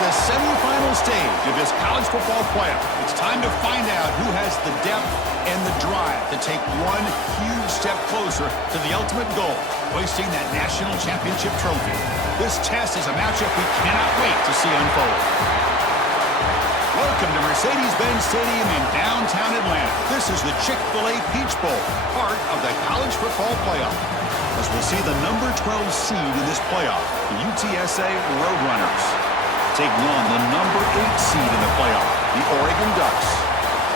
The semifinal stage of this college football playoff. It's time to find out who has the depth and the drive to take one huge step closer to the ultimate goal, hoisting that national championship trophy. This test is a matchup we cannot wait to see unfold. Welcome to Mercedes-Benz Stadium in downtown Atlanta. This is the Chick-fil-A Peach Bowl, part of the college football playoff. As we'll see the number 12 seed in this playoff, the UTSA Roadrunners, taking on the number 8 seed in the playoff, the Oregon Ducks.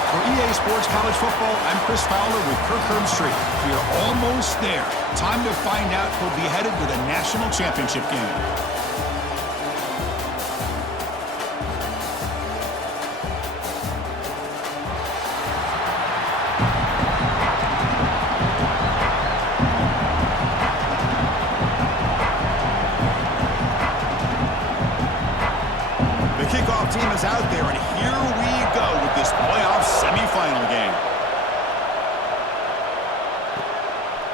For EA Sports College Football, I'm Chris Fowler with Kirk Herbstreit. We are almost there. Time to find out who'll be headed to the national championship game. Team is out there, and here we go with this playoff semifinal game.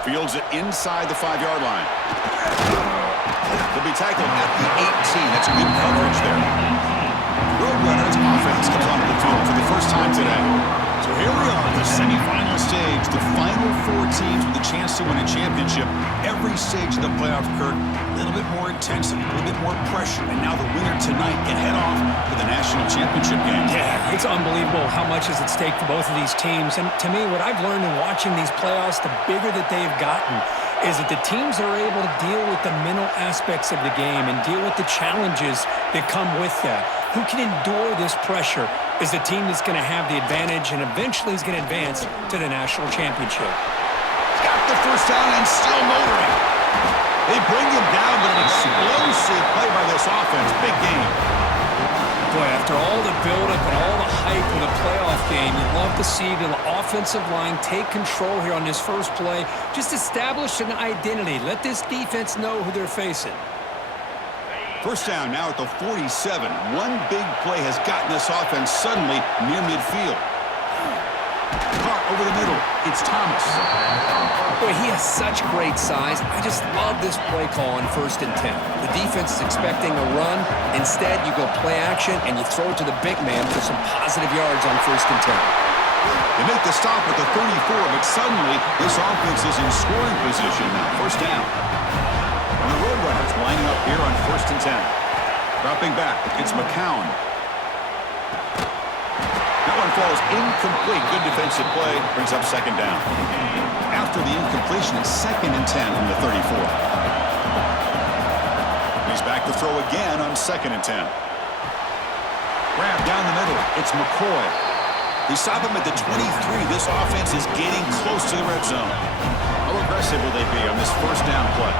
Fields it inside the 5-yard line. He'll be tackled at the 18. That's good coverage there. Roadrunners offense comes onto the field for the first time today. So here we are, the semifinal stage, the final 4 teams with a chance to win a championship. Every stage of the playoff, Kirk, a little bit more intensity, a little bit more pressure, and now the winner tonight can head off to the national championship game. Yeah, it's unbelievable how much is at stake for both of these teams. And to me, what I've learned in watching these playoffs, the bigger that they've gotten, is that the teams are able to deal with the mental aspects of the game and deal with the challenges that come with that. Who can endure this pressure is the team that's going to have the advantage and eventually is going to advance to the national championship. He's got the first down and still motoring. They bring him down, but an explosive play by this offense. Big game. Boy, after all the buildup and all the hype with a playoff game, you'd love to see the offensive line take control here on this first play. Just establish an identity. Let this defense know who they're facing. First down now at the 47. One big play has gotten this offense suddenly near midfield. Caught over the middle. It's Thomas. Boy, he has such great size. I just love this play call on 1st and 10. The defense is expecting a run. Instead, you go play action and you throw it to the big man for some positive yards on 1st and 10. They make the stop at the 34, but suddenly this offense is in scoring position now. First down. And the Roadrunners lining up here on 1st and 10. Dropping back, it's McCown. That one falls incomplete. Good defensive play. Brings up 2nd down. After the incompletion, it's 2nd and 10 from the 34. He's back to throw again on 2nd and 10. Grab down the middle. It's McCoy. They stop him at the 23. This offense is getting close to the red zone. How aggressive will they be on this first down play?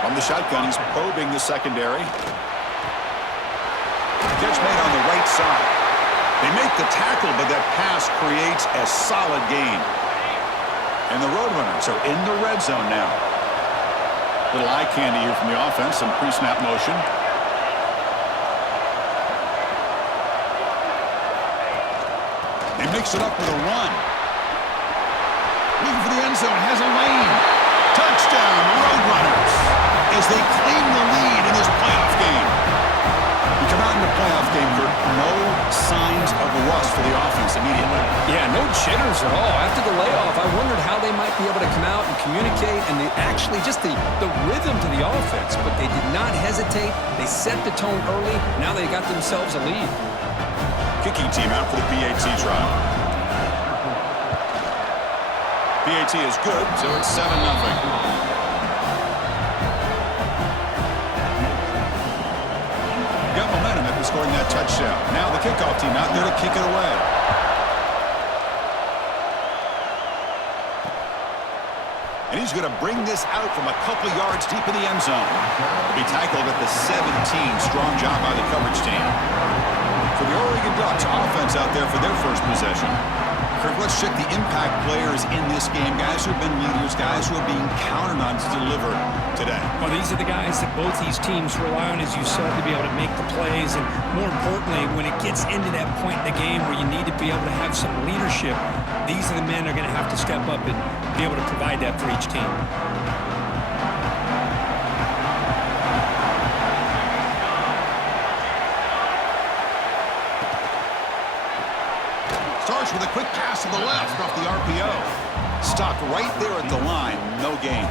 From the shotgun, he's probing the secondary. Catch made on the right side. They make the tackle, but that pass creates a solid gain. And the Roadrunners are in the red zone now. Little eye candy here from the offense, some pre-snap motion. They mix it up with a run. Looking for the end zone, has a lane. Touchdown, Roadrunners, as they claim the lead in this playoff game. You come out in the playoff game, no signs of rust for the offense immediately. Yeah, no jitters at all. After the layoff, I wondered how they might be able to come out and communicate and actually just the rhythm to the offense. But they did not hesitate. They set the tone early. Now they got themselves a lead. Kicking team out for the PAT drive. PAT is good, so it's 7-0. Got momentum after scoring that touchdown. Now the kickoff team out there to kick it away. And he's going to bring this out from a couple yards deep in the end zone. He'll be tackled at the 17. Strong job by the coverage team. For the Oregon Ducks, offense out there for their first possession. Kirk, let's check the impact players in this game. Guys who have been leaders, guys who are being counted on to deliver today. Well, these are the guys that both these teams rely on, as you said, to be able to make the plays. And more importantly, when it gets into that point in the game where you need to be able to have some leadership, these are the men that are going to have to step up and be able to provide that for each team. Starts with a quick pass to the left off the RPO. Stopped right there at the line. No gain.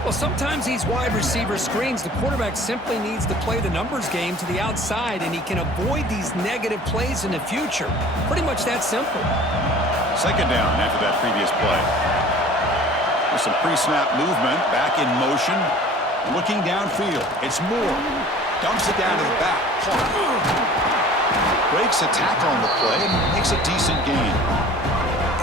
Well, sometimes these wide receiver screens, the quarterback simply needs to play the numbers game to the outside, and he can avoid these negative plays in the future. Pretty much that simple. Second down after that previous play. With some pre-snap movement, back in motion. Looking downfield. It's Moore. Dumps it down to the back. Breaks a tackle on the play and makes a decent gain.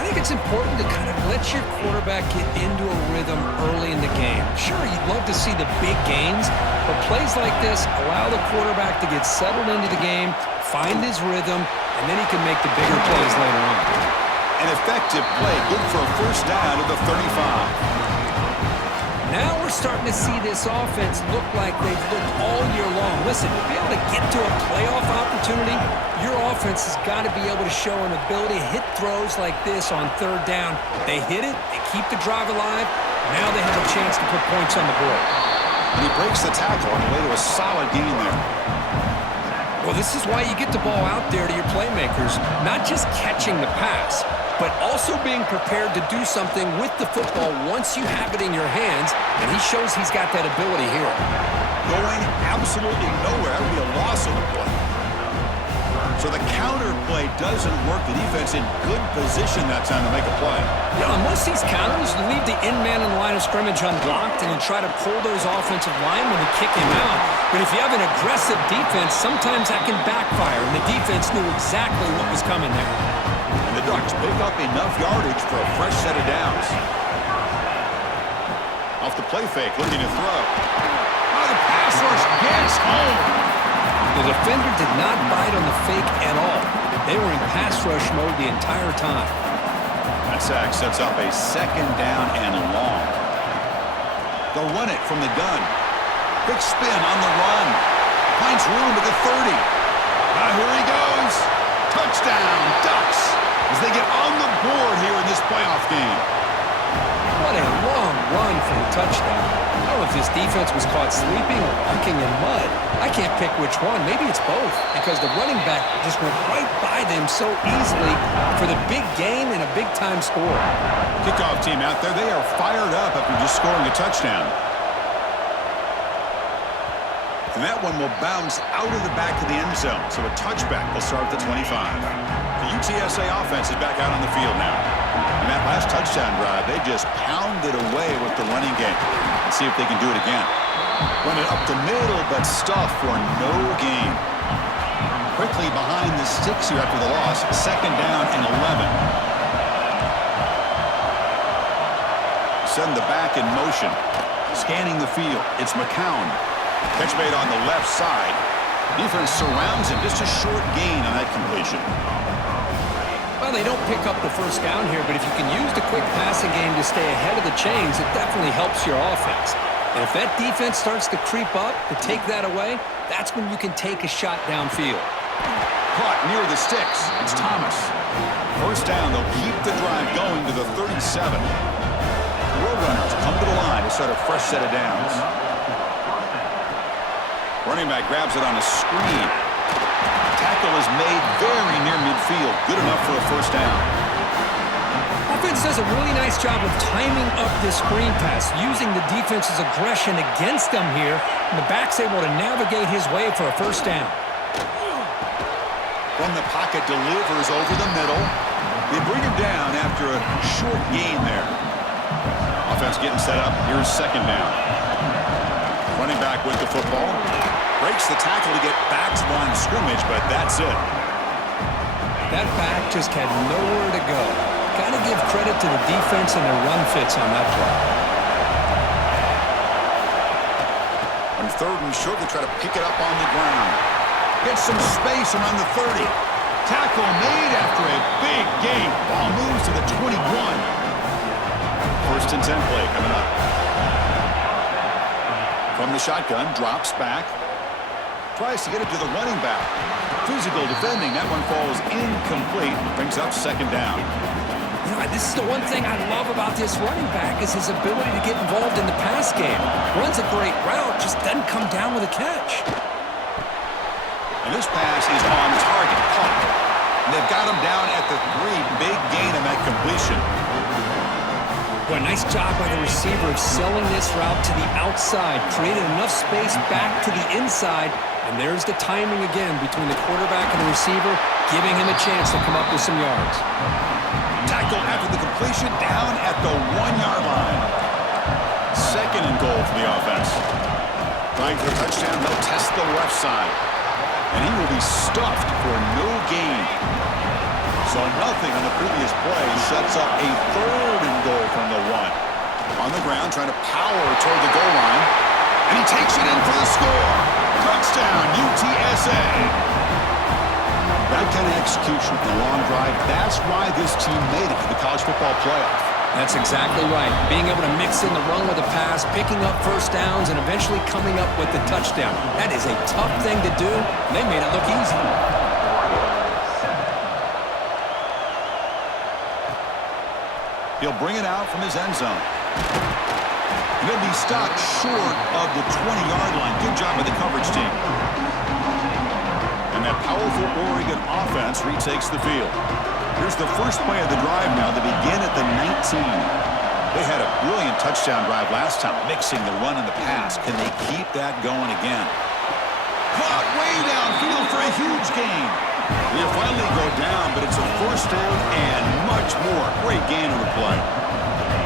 I think it's important to kind of let your quarterback get into a rhythm early in the game. Sure, you'd love to see the big gains, but plays like this allow the quarterback to get settled into the game, find his rhythm, and then he can make the bigger plays later on. An effective play, good for a first down at the 35. Now we're starting to see this offense look like they've looked all year long. Listen, to be able to get to a playoff opportunity, your offense has got to be able to show an ability to hit throws like this on third down. They hit it, they keep the drive alive. Now they have a chance to put points on the board. And he breaks the tackle on the way to a solid gain there. Well, this is why you get the ball out there to your playmakers, not just catching the pass, but also being prepared to do something with the football once you have it in your hands, and he shows he's got that ability here. Going absolutely nowhere. That would be a loss of the play. So the counter play doesn't work. The defense in good position that time to make a play. Yeah, on most of these counters, you leave the in-man in the line of scrimmage unblocked and you try to pull those offensive linemen to kick him out. But if you have an aggressive defense, sometimes that can backfire, and the defense knew exactly what was coming there. And the Ducks pick up enough yardage for a fresh set of downs. Off the play fake, looking to throw. Oh, the pass rush gets home. The defender did not bite on the fake at all. They were in pass rush mode the entire time. That sack sets up a second down and long. They'll run it from the gun. Big spin on the run. Finds room at the 30. Here he goes. Touchdown, Ducks, as they get on the board here in this playoff game. What a long run for the touchdown. I don't know if this defense was caught sleeping or walking in mud. I can't pick which one. Maybe it's both, because the running back just went right by them so easily for the big gain and a big-time score. Kickoff team out there, they are fired up after just scoring a touchdown. And that one will bounce out of the back of the end zone, so a touchback will start at the 25. The UTSA offense is back out on the field now. And that last touchdown drive, they just pounded away with the running game. Let's see if they can do it again. Run it up the middle, but stuffed for no gain. Quickly behind the sticks here after the loss. Second down and 11. Send the back in motion. Scanning the field. It's McCown. Catch made on the left side. Defense surrounds him. Just a short gain on that completion. Well, they don't pick up the first down here, but if you can use the quick passing game to stay ahead of the chains, it definitely helps your offense. And if that defense starts to creep up, to take that away, that's when you can take a shot downfield. Caught near the sticks. It's Thomas. First down, they'll keep the drive going to the 37. Roadrunners come to the line to start a fresh set of downs. Running back grabs it on a screen. tackle is made very near midfield. Good enough for a first down. Offense does a really nice job of timing up this screen pass, using the defense's aggression against them here, and the back's able to navigate his way for a first down. From the pocket, delivers over the middle. They bring him down after a short gain there. Offense getting set up. Here's second down. Running back with the football. Breaks the tackle to get back to the line of scrimmage, but that's it. That back just had nowhere to go. Got to give credit to the defense and their run fits on that play. On third and short, they try to pick it up on the ground. Gets some space around the 30. Tackle made after a big gain. Ball moves to the 21. First and 10 play coming up. From the shotgun, drops back. Tries to get it to the running back. Physical defending. That one falls incomplete. Brings up second down. You know, this is the one thing I love about this running back is his ability to get involved in the pass game. Runs a great route, just doesn't come down with a catch. And this pass is on target. Caught. And they've got him down at the 3. Big gain on that completion. Boy, nice job by the receiver of selling this route to the outside. Created enough space back to the inside. And there's the timing again between the quarterback and the receiver, giving him a chance to come up with some yards. Tackle after the completion, down at the 1-yard line. Second and goal for the offense. Trying for the touchdown, they'll test the left side. And he will be stuffed for no gain. So nothing on the previous play sets up a third and goal from the 1. On the ground, trying to power toward the goal line. And he takes it in for the score. Touchdown, UTSA. That kind of execution in the long drive, that's why this team made it to the college football playoff. That's exactly right. Being able to mix in the run with a pass, picking up first downs, and eventually coming up with the touchdown. That is a tough thing to do. They made it look easy. He'll bring it out from his end zone. He'll be stopped short of the 20-yard line. Good job by the coverage team. And that powerful Oregon offense retakes the field. Here's the first play of the drive now. They begin at the 19. They had a brilliant touchdown drive last time, mixing the run and the pass. Can they keep that going again? Caught way downfield for a huge gain. They'll finally go down, but it's a first down and much more. Great gain on the play.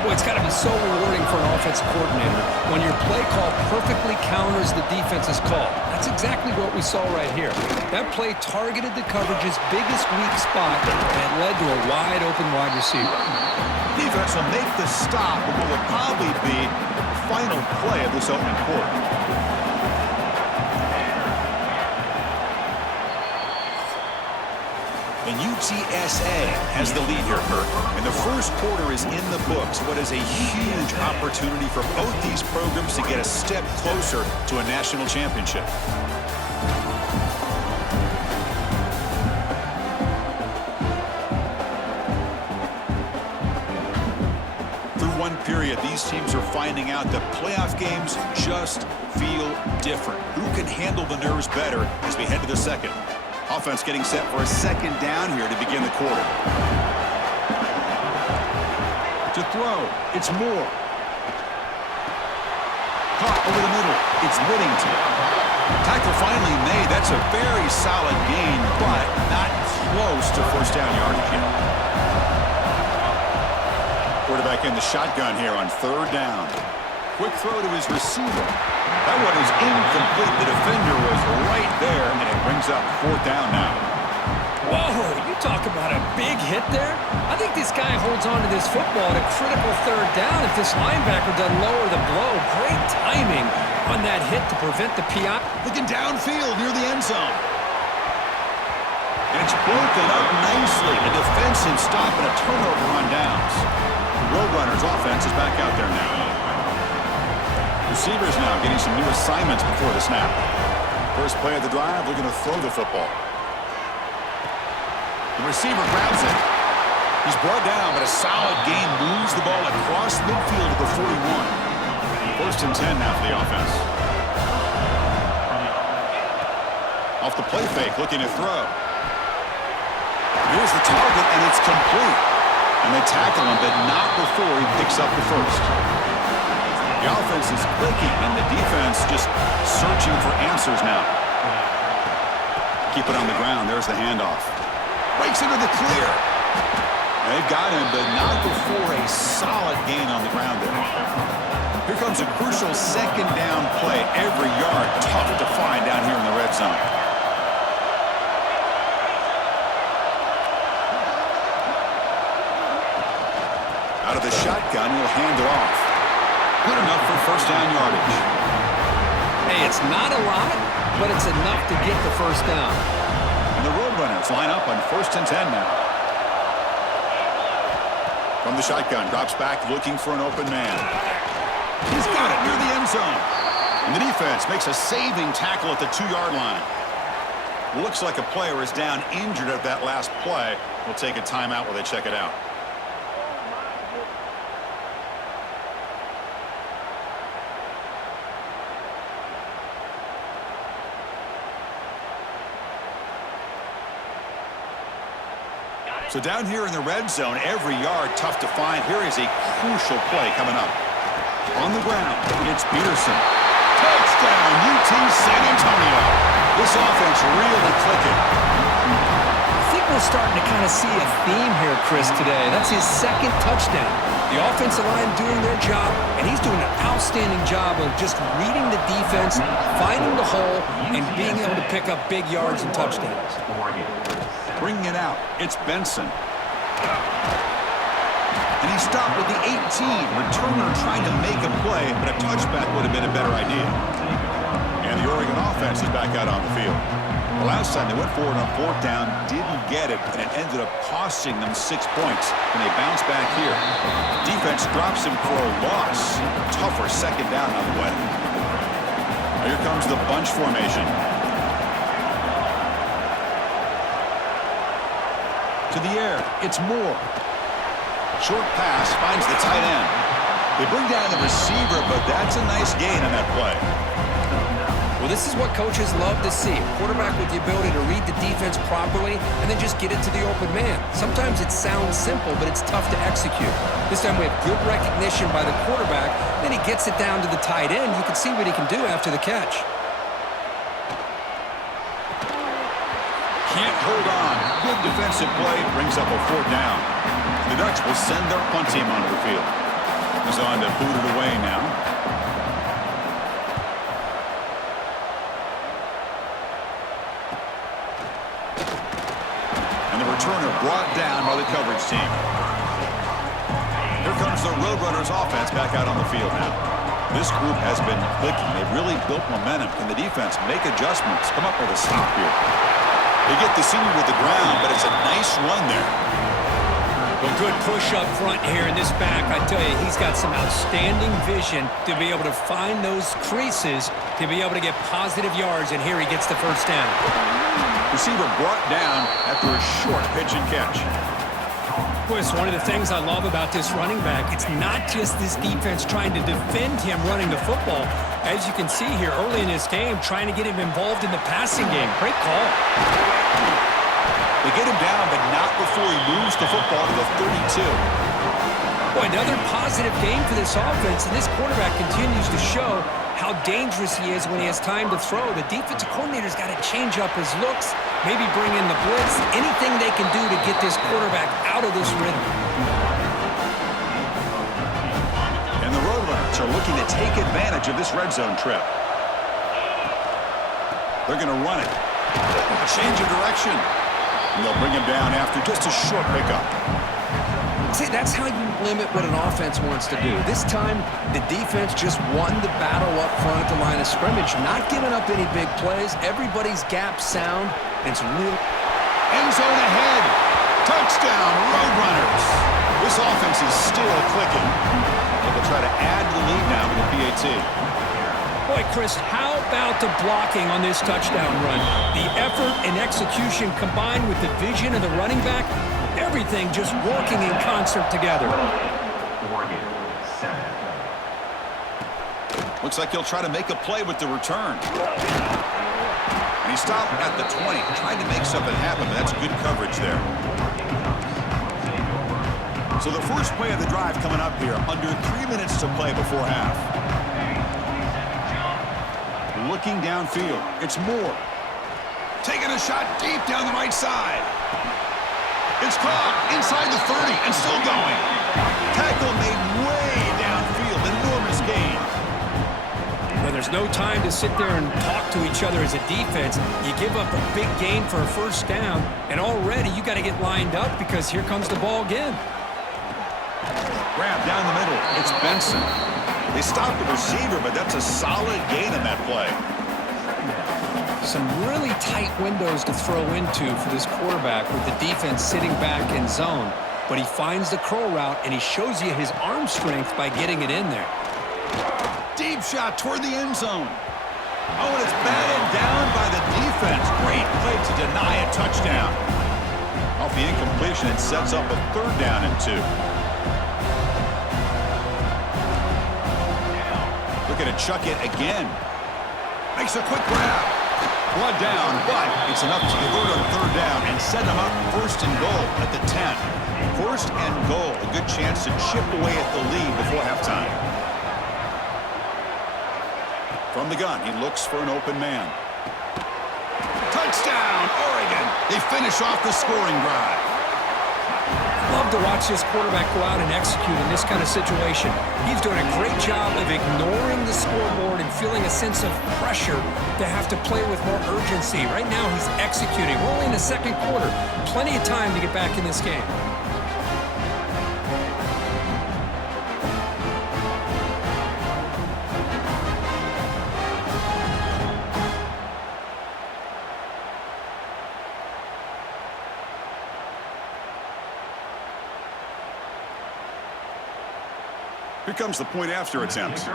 Boy, it's got to be so rewarding for an offensive coordinator when your play call perfectly counters the defense's call. That's exactly what we saw right here. That play targeted the coverage's biggest weak spot, and it led to a wide-open wide receiver. Defense will make the stop, and what will probably be the final play of this opening quarter. And UTSA has the lead here, Kurt. And the first quarter is in the books. What is a huge opportunity for both these programs to get a step closer to a national championship. Through one period, these teams are finding out that playoff games just feel different. Who can handle the nerves better as we head to the second? Offense getting set for a second down here to begin the quarter. To throw, it's Moore. Caught over the middle, it's Whittington. Tackle finally made. That's a very solid gain, but not close to first down yardage yet. Quarterback in the shotgun here on third down. Quick throw to his receiver. That one is incomplete. The defender was right there, and it brings up fourth down now. Whoa, you talk about a big hit there. I think this guy holds on to this football at a critical third down if this linebacker doesn't lower the blow. Great timing on that hit to prevent the PI. Looking downfield near the end zone. And it's broken up nicely. A defensive stop and a turnover on downs. Roadrunners offense is back out there now. Receivers now getting some new assignments before the snap. First play of the drive, looking to throw the football. The receiver grabs it. He's brought down, but a solid gain moves the ball across midfield to the 41. First and 10 now for the offense. Off the play fake, looking to throw. Here's the target, and it's complete. And they tackle him, but not before he picks up the first. The offense is clicking, and the defense just searching for answers now. Keep it on the ground. There's the handoff. Breaks into the clear. They've got him, but not before a solid gain on the ground there. Here comes a crucial second down play. Every yard tough to find down here in the red zone. Out of the shotgun, he'll hand it off. Good enough for first down yardage. Hey, it's not a lot, but it's enough to get the first down. And the Roadrunners line up on 1st and 10 now. From the shotgun, drops back looking for an open man. He's got it near the end zone. And the defense makes a saving tackle at the 2-yard line. Looks like a player is down injured at that last play. We'll take a timeout while they check it out. So down here in the red zone, every yard tough to find. Here is a crucial play coming up. On the ground, it's Peterson. Touchdown, UT San Antonio. This offense really clicking. I think we're starting to kind of see a theme here, Chris, today. That's his second touchdown. The offensive line doing their job, and he's doing an outstanding job of just reading the defense, finding the hole, and being able to pick up big yards and touchdowns. Bringing it out, it's Benson. And he stopped with the 18. Returner trying to make a play, but a touchback would have been a better idea. And the Oregon offense is back out on the field. The last time they went forward on 4th down, didn't get it, and it ended up costing them 6 points. And they bounce back here. Defense drops him for a loss. Tougher second down on the way. Here comes the bunch formation. To the air, it's Moore. Short pass finds the tight end. They bring down the receiver, but that's a nice gain on that play. Well, this is what coaches love to see. A quarterback with the ability to read the defense properly and then just get it to the open man. Sometimes it sounds simple, but it's tough to execute. This time we have good recognition by the quarterback. Then he gets it down to the tight end. You can see what he can do after the catch. Can't hold on. Good defensive play brings up a 4th down. The Ducks will send their punt team onto the field. He's on to boot it away now. And the returner brought down by the coverage team. Here comes the Roadrunners offense back out on the field now. This group has been clicking. They've really built momentum. Can the defense make adjustments? Come up with a stop here. They get the senior with the ground, but it's a nice run there. Well, good push up front here in this back. I tell you, he's got some outstanding vision to be able to find those creases, to be able to get positive yards, and here he gets the first down. Receiver brought down after a short pitch and catch. Boy, it's one of the things I love about this running back. It's not just this defense trying to defend him running the football. As you can see here early in this game, trying to get him involved in the passing game. Great call. They get him down, but not before he moves the football to the 32. Boy, another positive game for this offense, and this quarterback continues to show how dangerous he is when he has time to throw. The defensive coordinator's got to change up his looks, maybe bring in the blitz, anything they can do to get this quarterback out of this rhythm. And the Roadrunners are looking to take advantage of this red zone trip. They're going to run it. A change of direction. And they'll bring him down after just a short pickup. See, that's how you limit what an offense wants to do. This time, the defense just won the battle up front at the line of scrimmage, not giving up any big plays. Everybody's gap sound. It's real. End zone ahead. Touchdown, Roadrunners. This offense is still clicking. They'll try to add to the lead now with the PAT. Boy, Chris, how about the blocking on this touchdown run? The effort and execution combined with the vision of the running back, everything just working in concert together. Looks like he'll try to make a play with the return. And he stopped at the 20, trying to make something happen, but that's good coverage there. So the first play of the drive coming up here, under 3 minutes to play before half. Looking downfield, it's Moore. Taking a shot deep down the right side. It's caught inside the 30 and still going. Tackle made way downfield, enormous gain. Well, there's no time to sit there and talk to each other as a defense. You give up a big gain for a first down, and already you got to get lined up because here comes the ball again. Grab down the middle. It's Benson. They stopped the receiver, but that's a solid gain in that play. Some really tight windows to throw into for this quarterback with the defense sitting back in zone. But he finds the curl route, and he shows you his arm strength by getting it in there. Deep shot toward the end zone. Oh, and it's batted down by the defense. Great play to deny a touchdown. Off the incompletion, it sets up a 3rd down and 2. Looking to chuck it again. Makes a quick grab. Blood down, but it's enough to convert on 3rd down and set them up 1st and goal at the 10. 1st and goal, a good chance to chip away at the lead before halftime. From the gun, he looks for an open man. Touchdown, Oregon! They finish off the scoring drive. Love to watch this quarterback go out and execute in this kind of situation. He's doing a great job of ignoring the scoreboard and feeling a sense of pressure to have to play with more urgency. Right now, he's executing. We're only in the 2nd quarter. Plenty of time to get back in this game. Here comes the point after attempt.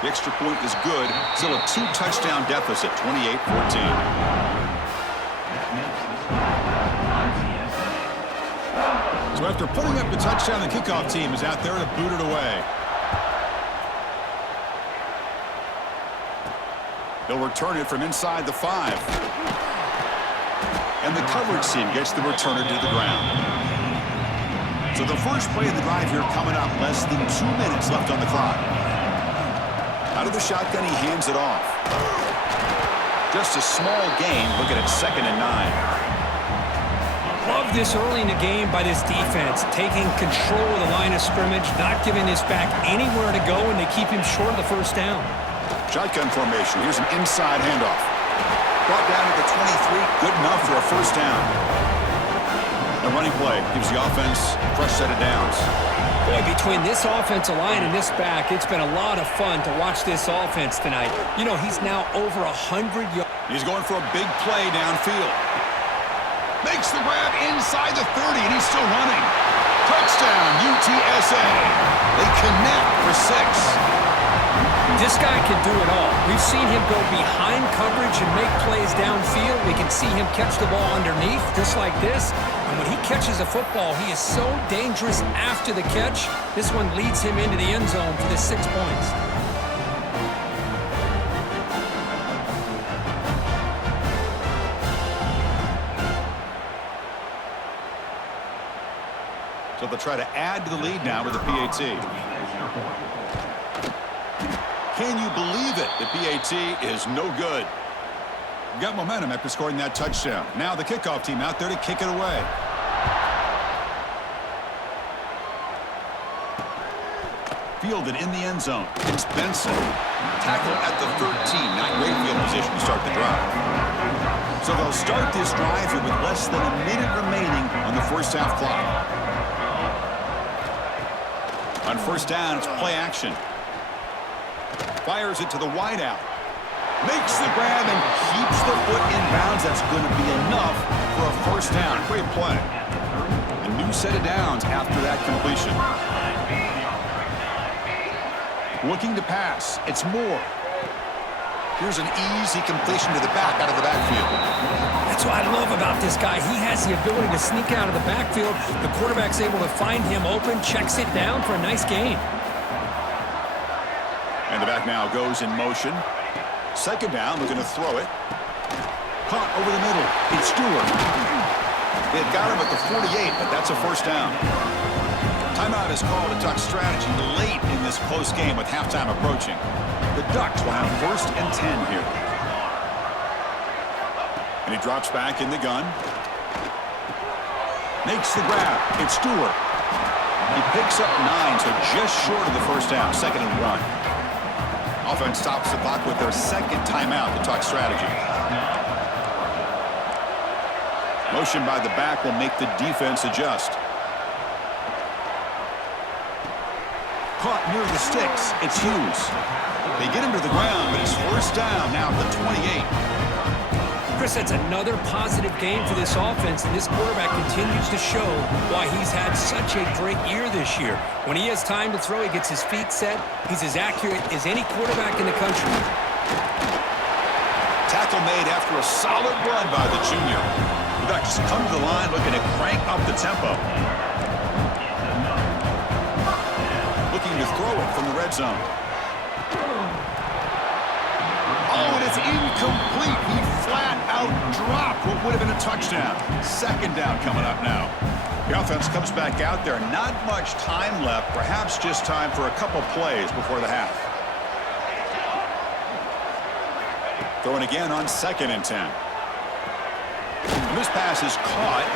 The extra point is good. Still a 2-touchdown deficit, 28-14. So after putting up the touchdown, the kickoff team is out there to boot it away. They'll return it from inside the 5. And the coverage team gets the returner to the ground. So the first play of the drive here coming up, less than 2 minutes left on the clock. Out of the shotgun, he hands it off. Just a small gain, looking at 2nd and 9. Love this early in the game by this defense, taking control of the line of scrimmage, not giving this back anywhere to go, and they keep him short of the first down. Shotgun formation. Here's an inside handoff. Brought down at the 23, good enough for a first down. The running play gives the offense a fresh set of downs. Boy, between this offensive line and this back, it's been a lot of fun to watch this offense tonight. You know, he's now over 100 yards. He's going for a big play downfield. Makes the grab inside the 30, and he's still running. Touchdown, UTSA. They connect for 6. This guy can do it all. We've seen him go behind coverage and make plays downfield. We can see him catch the ball underneath, just like this. And when he catches a football, he is so dangerous after the catch. This one leads him into the end zone for the 6 points. So they'll try to add to the lead now with the PAT. Can you believe it? The PAT is no good. Got momentum after scoring that touchdown. Now the kickoff team out there to kick it away. Fielded in the end zone. It's Benson. Tackle at the 13. Not great field position to start the drive. So they'll start this drive here with less than a minute remaining on the first half clock. On first down, it's play action. Fires it to the wideout. Makes the grab and keeps the foot in bounds. That's going to be enough for a first down. Great play. A new set of downs after that completion. Looking to pass. It's Moore. Here's an easy completion to the back out of the backfield. That's what I love about this guy. He has the ability to sneak out of the backfield. The quarterback's able to find him open, checks it down for a nice gain. And the back now goes in motion. Second down, they're going to throw it. Caught over the middle. It's Stewart. They've got him at the 48, but that's a first down. Timeout is called to talk strategy late in this close game with halftime approaching. The Ducks will have 1st and 10 here. And he drops back in the gun. Makes the grab. It's Stewart. He picks up 9, so just short of the first down. 2nd and 1. Offense stops the clock with their second timeout to talk strategy. Motion by the back will make the defense adjust. Caught near the sticks. It's Hughes. They get him to the ground, but it's first down now at the 28. Chris, that's another positive game for this offense, and this quarterback continues to show why he's had such a great year this year. When he has time to throw, he gets his feet set. He's as accurate as any quarterback in the country. Tackle made after a solid run by the junior. The Ducks come to the line looking to crank up the tempo. Looking to throw it from the red zone. Oh, and it's incomplete. He flat out dropped what would have been a touchdown. 2nd down coming up now. The offense comes back out there. Not much time left. Perhaps just time for a couple plays before the half. Throwing again on 2nd and 10. And this pass is caught,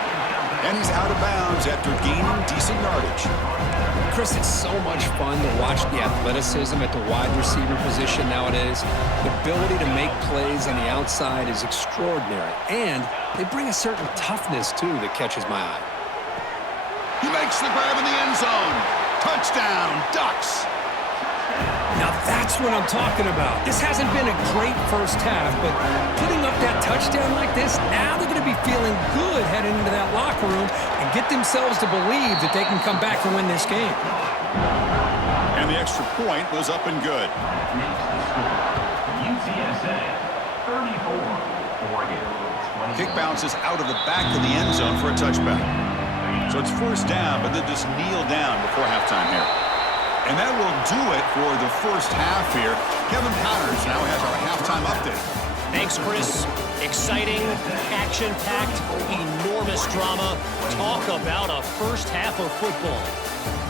and he's out of bounds after gaining decent yardage. Chris, it's so much fun to watch the athleticism at the wide receiver position nowadays. The ability to make plays on the outside is extraordinary, and they bring a certain toughness, too, that catches my eye. He makes the grab in the end zone. Touchdown, Ducks. Now that's what I'm talking about. This hasn't been a great first half, but putting up that touchdown like this, now they're going to be feeling good heading into that locker room and get themselves to believe that they can come back and win this game. And the extra point was up and good. Kick bounces out of the back of the end zone for a touchback. So it's first down, but they just kneel down before halftime here. And that will do it for the first half here. Kevin Connors now has our halftime update. Thanks, Chris. Exciting, action-packed, enormous drama. Talk about a first half of football.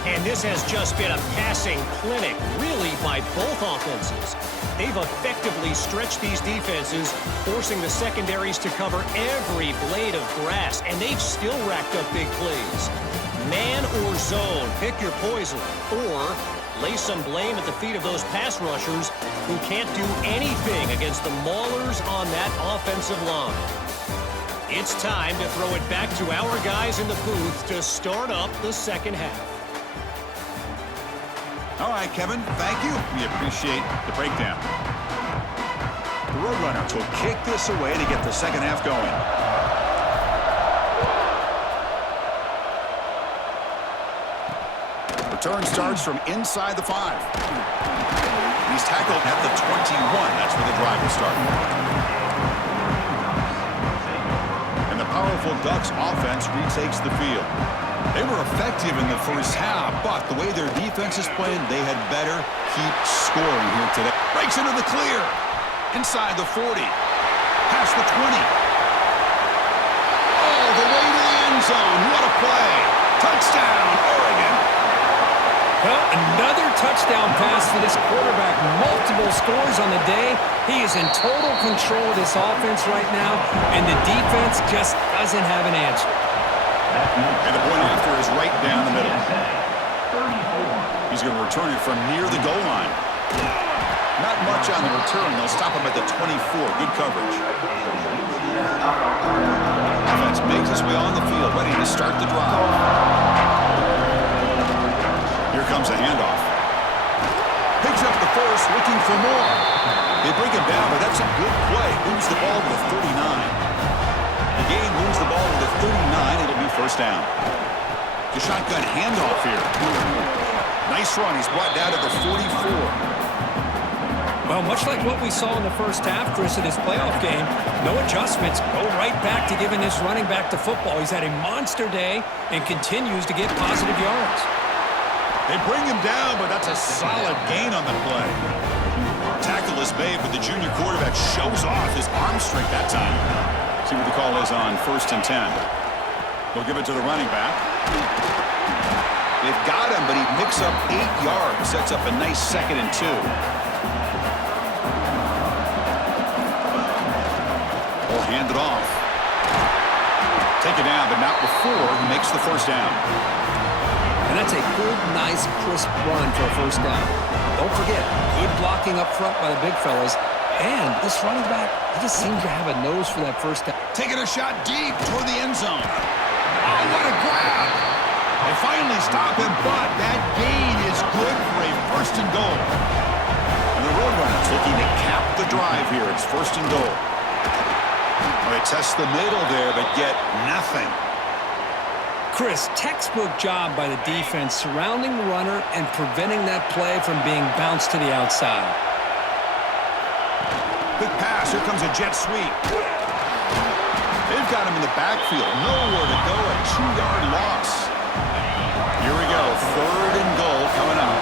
And this has just been a passing clinic, really, by both offenses. They've effectively stretched these defenses, forcing the secondaries to cover every blade of grass, and they've still racked up big plays. Man or zone, pick your poison, or lay some blame at the feet of those pass rushers who can't do anything against the maulers on that offensive line. It's time to throw it back to our guys in the booth to start up the second half. All right, Kevin, thank you. We appreciate the breakdown. The Roadrunners will kick this away to get the second half going. Return starts from inside the 5. He's tackled at the 21. That's where the drive will start. And the powerful Ducks offense retakes the field. They were effective in the first half, but the way their defense is playing, they had better keep scoring here today. Breaks into the clear. Inside the 40. Past the 20. Oh, the way to the end zone. What a play. Touchdown, Oregon. Well, another touchdown pass for this quarterback. Multiple scores on the day. He is in total control of this offense right now, and the defense just doesn't have an answer. And the point after is right down the middle. He's going to return it from near the goal line. Not much on the return. They'll stop him at the 24. Good coverage. Offense makes its way on the field, ready to start the drive. Here comes a handoff. Picks up the first, looking for more. They bring him down, but that's a good play. Moves the ball to the 39. The game moves the ball to the 39. It'll be first down. The shotgun handoff here. Nice run. He's brought down to the 44. Well, much like what we saw in the first half, Chris, of this playoff game, no adjustments. Go right back to giving this running back the football. He's had a monster day and continues to get positive yards. They bring him down, but that's a solid gain on the play. was made, but the junior quarterback shows off his arm strength that time. See what the call is on 1st and 10. They'll give it to the running back. They've got him, but he picks up 8 yards. Sets up a nice 2nd and 2. They'll hand it off. Take it down, but not before he makes the 1st down. And that's a good, nice, crisp run for a 1st down. Don't forget, good blocking up front by the big fellas. And this running back, he just seems to have a nose for that 1st down. Taking a shot deep toward the end zone. Oh, what a grab! They finally stop him, but that gain is good for a 1st and goal. And the Roadrunners looking to cap the drive here. It's 1st and goal. They test the middle there, but get nothing. Chris, textbook job by the defense surrounding the runner and preventing that play from being bounced to the outside. Quick pass. Here comes a jet sweep. They've got him in the backfield. Nowhere to go. A 2-yard loss. Here we go. 3rd and goal coming up.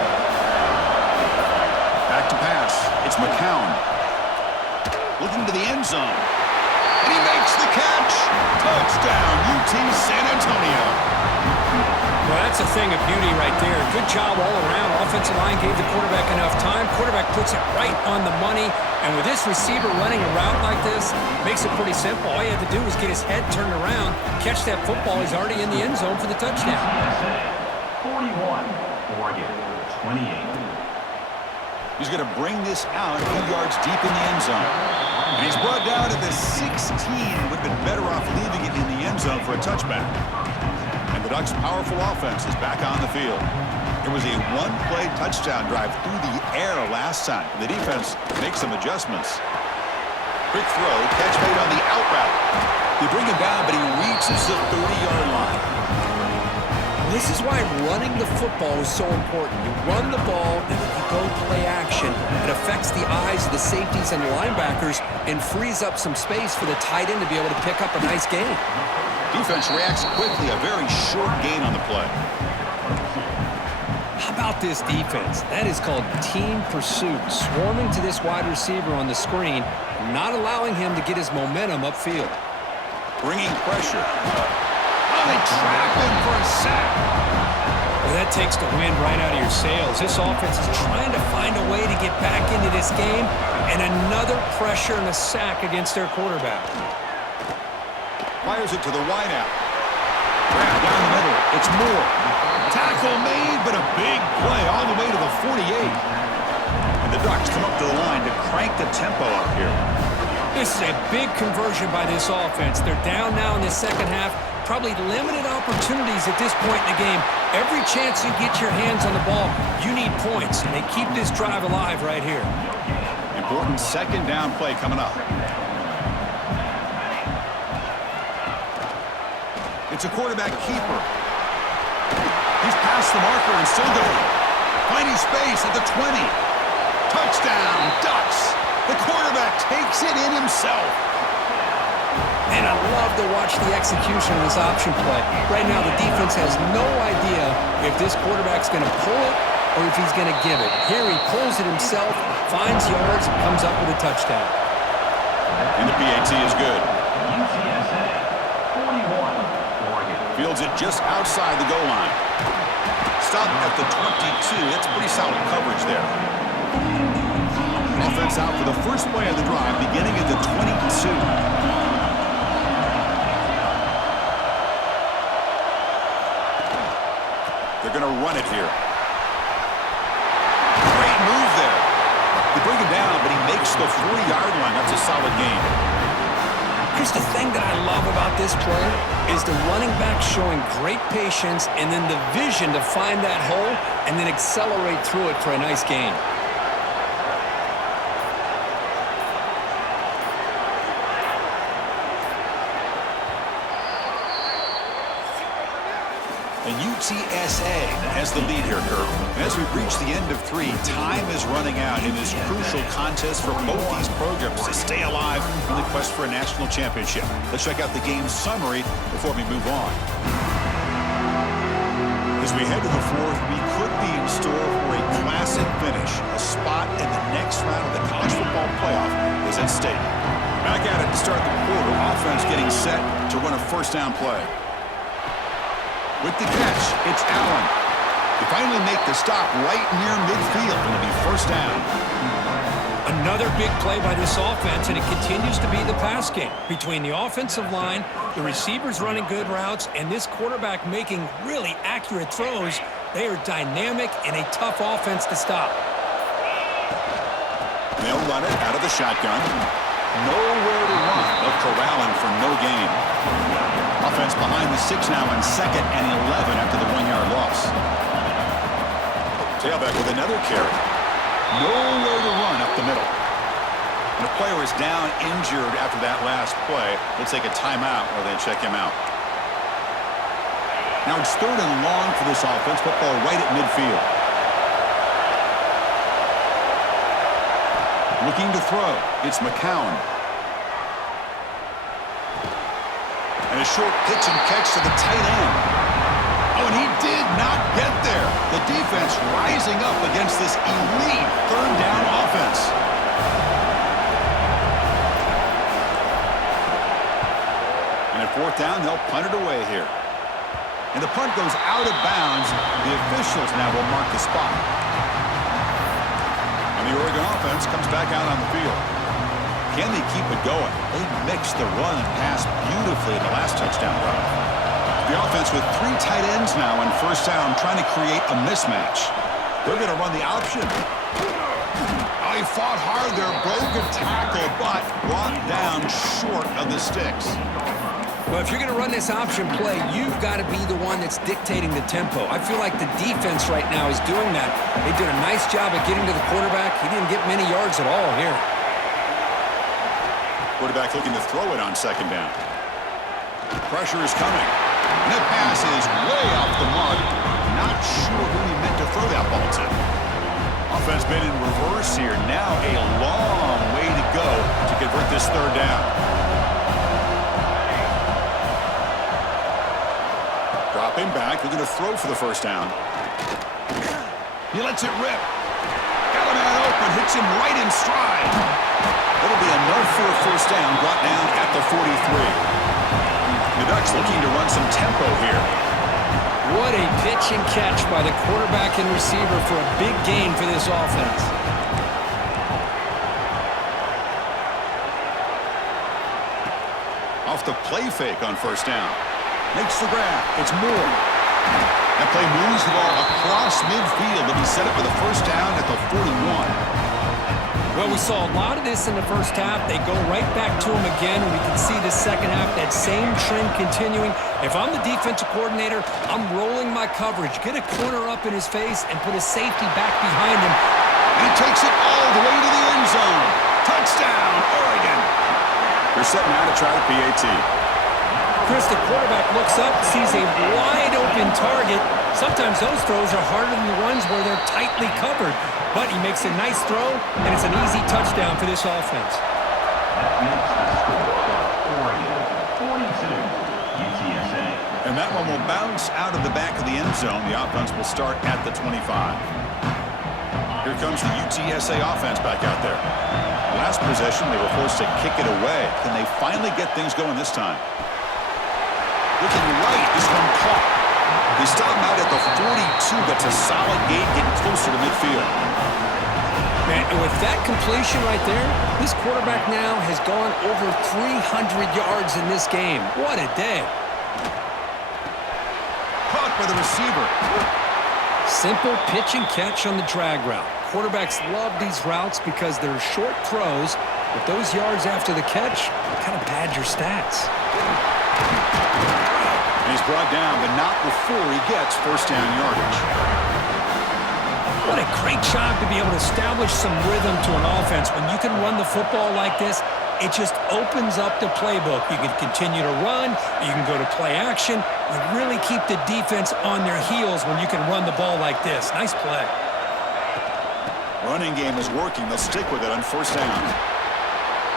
Back to pass. It's McCown. Looking to the end zone. And he makes the catch. Touchdown, UT San Antonio. Well, that's a thing of beauty right there. Good job all around. Offensive line gave the quarterback enough time. Quarterback puts it right on the money. And with this receiver running a route like this, makes it pretty simple. All you have to do is get his head turned around, catch that football. He's already in the end zone for the touchdown. 41, Oregon, 28. He's going to bring this out a few yards deep in the end zone. And he's brought down to the 16. Would have been better off leaving it in the end zone for a touchback. And the Ducks' powerful offense is back on the field. It was a 1-play touchdown drive through the air last time. The defense makes some adjustments. Quick throw, catch made on the out route. They bring him down, but he reaches the 30-yard line. This is why running the football is so important. You run the ball, and if you go play action, it affects the eyes of the safeties and the linebackers and frees up some space for the tight end to be able to pick up a nice gain. Defense reacts quickly, a very short gain on the play. How about this defense? That is called team pursuit. Swarming to this wide receiver on the screen, not allowing him to get his momentum upfield. Bringing pressure. Oh, they trap him for a sack. Well, that takes the wind right out of your sails. This offense is trying to find a way to get back into this game, and another pressure and a sack against their quarterback. Fires it to the wideout. Grab down the middle. It's Moore. Tackle made, but a big play all the way to the 48. And the Ducks come up to the line to crank the tempo up here. This is a big conversion by this offense. They're down now in the second half. Probably limited opportunities at this point in the game. Every chance you get your hands on the ball, you need points. And they keep this drive alive right here. Important 2nd down play coming up. It's a quarterback keeper. He's past the marker and still going. Finding space at the 20. Touchdown, Ducks. The quarterback takes it in himself. And I love to watch the execution of this option play. Right now, the defense has no idea if this quarterback's going to pull it or if he's going to give it. Here he pulls it himself, finds yards, and comes up with a touchdown. And the PAT is good. UTSA, 41, Oregon. Fields it just outside the goal line. Stop at the 22. That's pretty solid coverage there. Offense out for the first play of the drive, beginning at the 22. They're going to run it here. Great move there. They bring him down, but he makes the 40-yard line. That's a solid gain. Here's the thing that I love about this play is the running back showing great patience and then the vision to find that hole and then accelerate through it for a nice gain. And UTSA has the lead here, Kirk. And as we reach the end of 3, time is running out in this crucial contest for both these programs to stay alive in the quest for a national championship. Let's check out the game summary before we move on. As we head to the fourth, we could be in store for a classic finish. A spot in the next round of the college football playoff is at stake. Back at it to start the quarter. Offense getting set to run a first down play. With the catch, it's Allen. They finally make the stop right near midfield, and it'll be first down. Another big play by this offense, and it continues to be the pass game. Between the offensive line, the receivers running good routes, and this quarterback making really accurate throws, they are dynamic and a tough offense to stop. They'll run it out of the shotgun. Nowhere to run. They'll corral him for no gain. Offense behind the 6 now on 2nd and 11 after the 1-yard loss. Tailback with another carry. Nowhere to run up the middle. And a player is down injured after that last play. We'll take a timeout while they check him out. Now it's 3rd and long for this offense. Football right at midfield. Looking to throw. It's McCown. And a short pitch and catch to the tight end. Oh, and he did not get there. The defense rising up against this elite 3rd down offense. And at 4th down, they'll punt it away here. And the punt goes out of bounds. The officials now will mark the spot. And the Oregon offense comes back out on the field. Can they keep it going? They mixed the run and pass beautifully in the last touchdown run. The offense with 3 tight ends now on first down, trying to create a mismatch. They're going to run the option. Oh, he fought hard there, broke a tackle, but brought down short of the sticks. Well, if you're going to run this option play, you've got to be the one that's dictating the tempo. I feel like the defense right now is doing that. They did a nice job at getting to the quarterback. He didn't get many yards at all here. Quarterback looking to throw it on 2nd down. Pressure is coming. And the pass is way off the mark. Not sure who he meant to throw that ball to. Offense been in reverse here. Now a long way to go to convert this 3rd down. Dropping back, looking to throw for the first down. He lets it rip. Got a man open, hits him right in stride. It'll be enough for a first down, brought down at the 43. The Ducks looking to run some tempo here. What a pitch and catch by the quarterback and receiver for a big gain for this offense. Off the play fake on first down. Makes the grab. It's Moore. That play moves the ball across midfield to be set up for the first down at the 41. Well, we saw a lot of this in the first half. They go right back to him again, and we can see the second half, that same trend continuing. If I'm the defensive coordinator, I'm rolling my coverage. Get a corner up in his face and put a safety back behind him. And he takes it all the way to the end zone. Touchdown, Oregon. They're setting out to try the PAT. Chris, the quarterback looks up, sees a wide-open target. Sometimes those throws are harder than the ones where they're tightly covered. But he makes a nice throw, and it's an easy touchdown for this offense. That makes the score Oregon 42, UTSA. And that one will bounce out of the back of the end zone. The offense will start at the 25. Here comes the UTSA offense back out there. Last possession, they were forced to kick it away. Can they finally get things going this time? Looking right, this one caught. They stop him out at the 42. That's a solid gain, getting closer to midfield. Man, and with that completion right there, this quarterback now has gone over 300 yards in this game. What a day. Caught by the receiver. Simple pitch and catch on the drag route. Quarterbacks love these routes because they're short throws, but those yards after the catch kind of pad your stats. And he's brought down, but not before he gets first down yardage. What a great job to be able to establish some rhythm to an offense. When you can run the football like this, it just opens up the playbook. You can continue to run. You can go to play action. You really keep the defense on their heels when you can run the ball like this. Nice play. Running game is working. They'll stick with it on first down.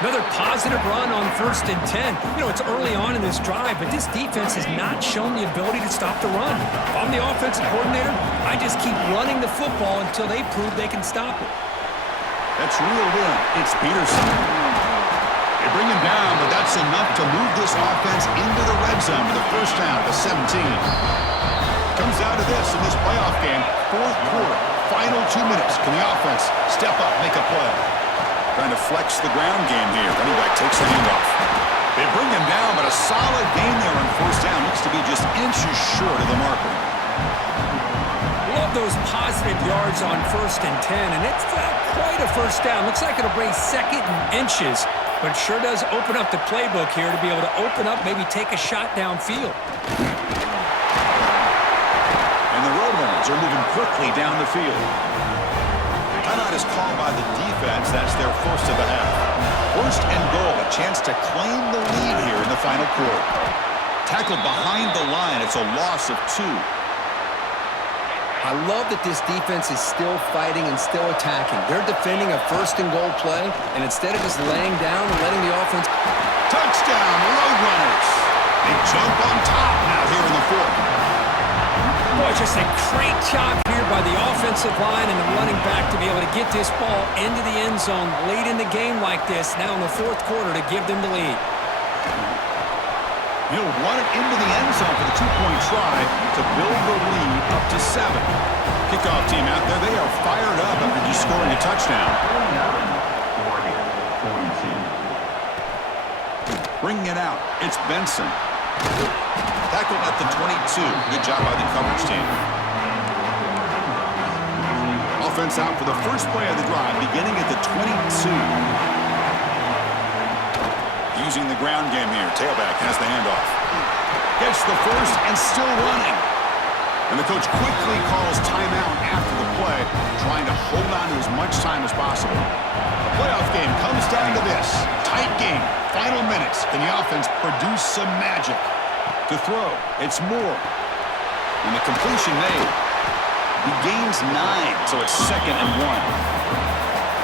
Another positive run on 1st and 10. You know, it's early on in this drive, but this defense has not shown the ability to stop the run. If I'm the offensive coordinator, I just keep running the football until they prove they can stop it. That's reeled in. It's Peterson. They bring him down, but that's enough to move this offense into the red zone with a first down at the 17. Comes down to this in this playoff game. 4th quarter, final 2 minutes. Can the offense step up, make a play? Trying to flex the ground game here. Running back takes the handoff. They bring him down, but a solid gain there on 1st down. Looks to be just inches short of the marker. Love those positive yards on 1st and 10, and it's not quite a first down. Looks like it'll bring 2nd and inches, but sure does open up the playbook here to be able to open up, maybe take a shot downfield. And the Roadrunners are moving quickly down the field. Timeout is called by the defense. That's their first of the half. 1st and goal, a chance to claim the lead here in the final quarter. Tackled behind the line. It's a loss of 2. I love that this defense is still fighting and still attacking. They're defending a 1st and goal play, and instead of just laying down and letting the offense... Touchdown, Roadrunners. They jump on top now here in the 4th. Boy, just a great job here by the offensive line and the running back to be able to get this ball into the end zone late in the game like this, now in the 4th quarter, to give them the lead. He'll run it into the end zone for the 2-point try to build the lead up to 7. Kickoff team out there, they are fired up after just scoring a touchdown. Bringing it out, it's Benson. Tackled at the 22. Good job by the coverage team. Offense out for the first play of the drive, beginning at the 22. Using the ground game here. Tailback has the handoff. Gets the first and still running. And the coach quickly calls timeout after the play, trying to hold on to as much time as possible. The playoff game comes down to this. Tight game. Final minutes. Can the offense produce some magic? To throw, it's Moore. And the completion made. He gains 9, so it's 2nd and 1.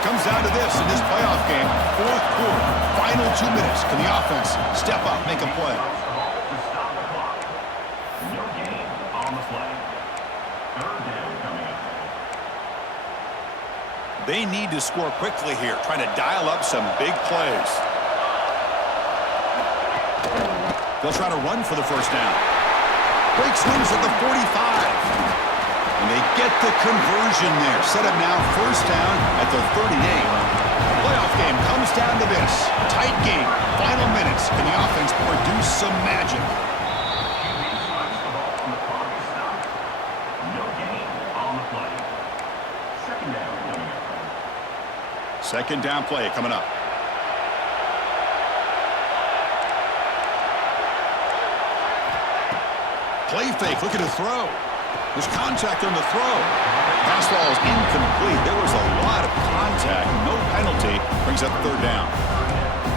Comes down to this in this playoff game. 4th quarter, final 2 minutes. Can the offense step up, make a play? No gain on the play. 3rd down coming up. They need to score quickly here, trying to dial up some big plays. They'll try to run for the first down. Breaks loose at the 45. And they get the conversion there. Set up now, first down at the 38. Playoff game comes down to this. Tight game, final minutes. Can the offense produce some magic? No gain on the play. 2nd down coming up. 2nd down play coming up. Play fake, looking to throw. There's contact on the throw. Pass ball is incomplete. There was a lot of contact. No penalty. Brings up 3rd down.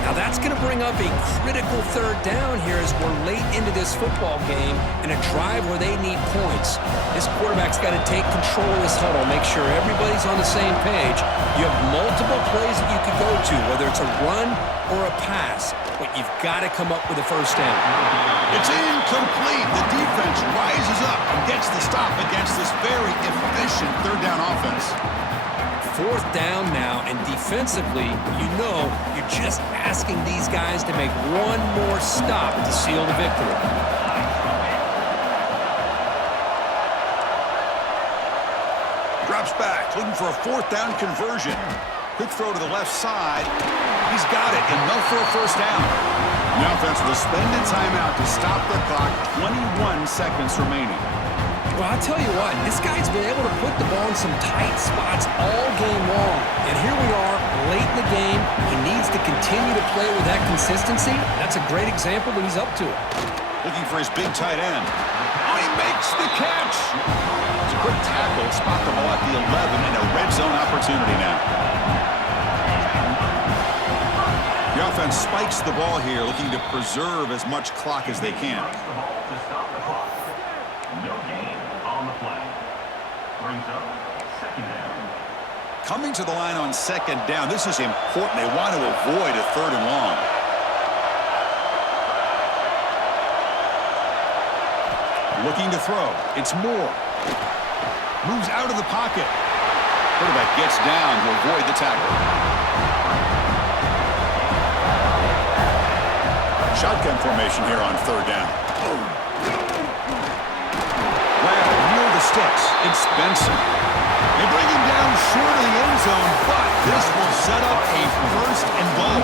Now that's going to bring up a critical 3rd down here as we're late into this football game in a drive where they need points. This quarterback's got to take control of this huddle, make sure everybody's on the same page. You have multiple plays that you could go to, whether it's a run or a pass, but you've got to come up with a first down. It's incomplete. The defense rises up and gets the stop against this very efficient 3rd down offense. 4th down now, and defensively, you know you're just asking these guys to make one more stop to seal the victory. Drops back, looking for a 4th down conversion. Quick throw to the left side. He's got it, enough for a first down. The offense will spend a timeout to stop the clock. 21 seconds remaining. Well, I'll tell you what, this guy's been able to put the ball in some tight spots all game long. And here we are, late in the game. He needs to continue to play with that consistency. That's a great example when he's up to it. Looking for his big tight end. Oh, he makes the catch. It's a quick tackle. Spot the ball at the 11 and a red zone opportunity now. The offense spikes the ball here, looking to preserve as much clock as they can. No gain on the play. Brings up 2nd down. Coming to the line on second down. This is important. They want to avoid a 3rd and long. Looking to throw. It's Moore. Moves out of the pocket. Quarterback gets down to avoid the tackle. Shotgun formation here on 3rd down. Wow, near the sticks. It's Benson. They bring him down short of the end zone, but this will set up a 1st and goal.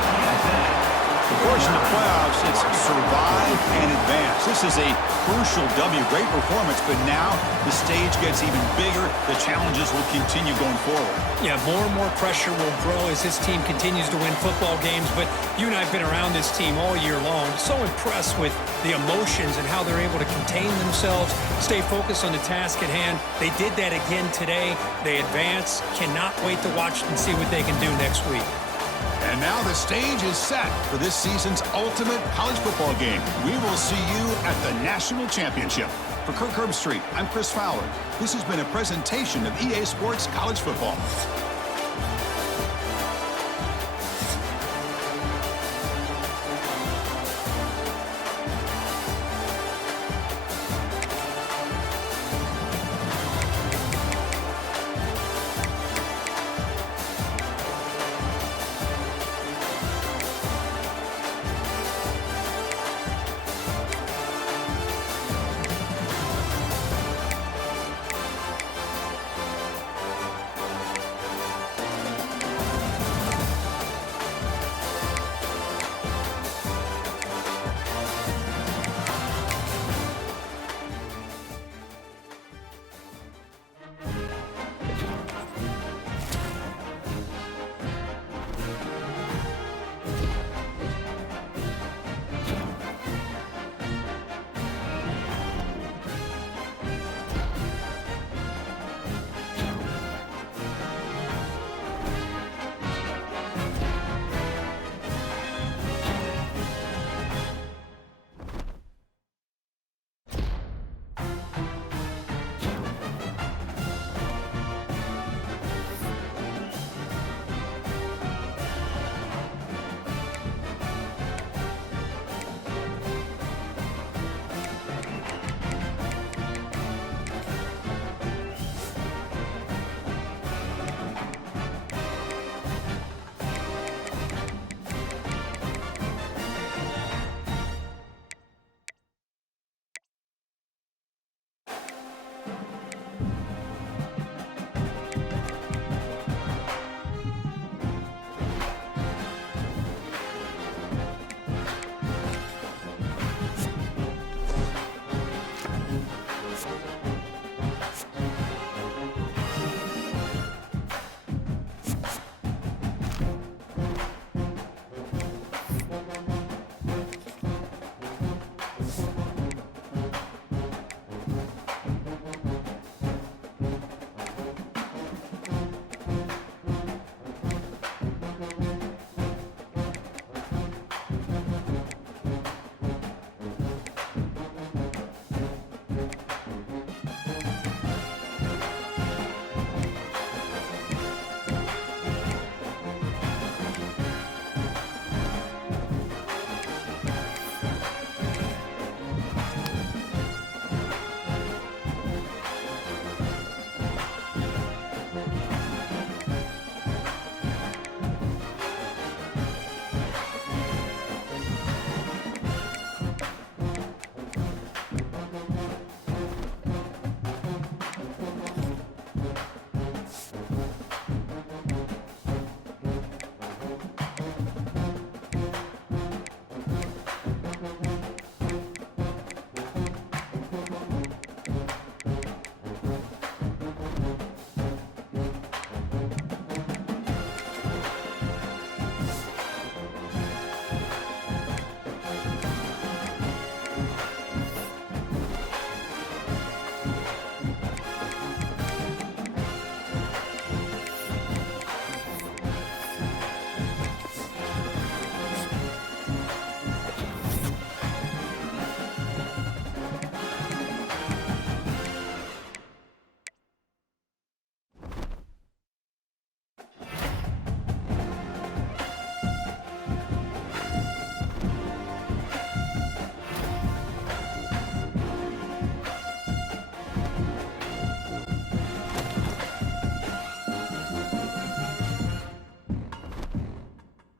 Of course, in the playoffs, it's survive and advance. This is a crucial W. Great performance, but now the stage gets even bigger. The challenges will continue going forward. Yeah, more and more pressure will grow as this team continues to win football games, but you and I have been around this team all year long. So impressed with the emotions and how they're able to contain themselves, stay focused on the task at hand. They did that again today. They advance. Cannot wait to watch and see what they can do next week. And now the stage is set for this season's ultimate college football game. We will see you at the National Championship. For Kirk Herbstreit, I'm Chris Fowler. This has been a presentation of EA Sports College Football.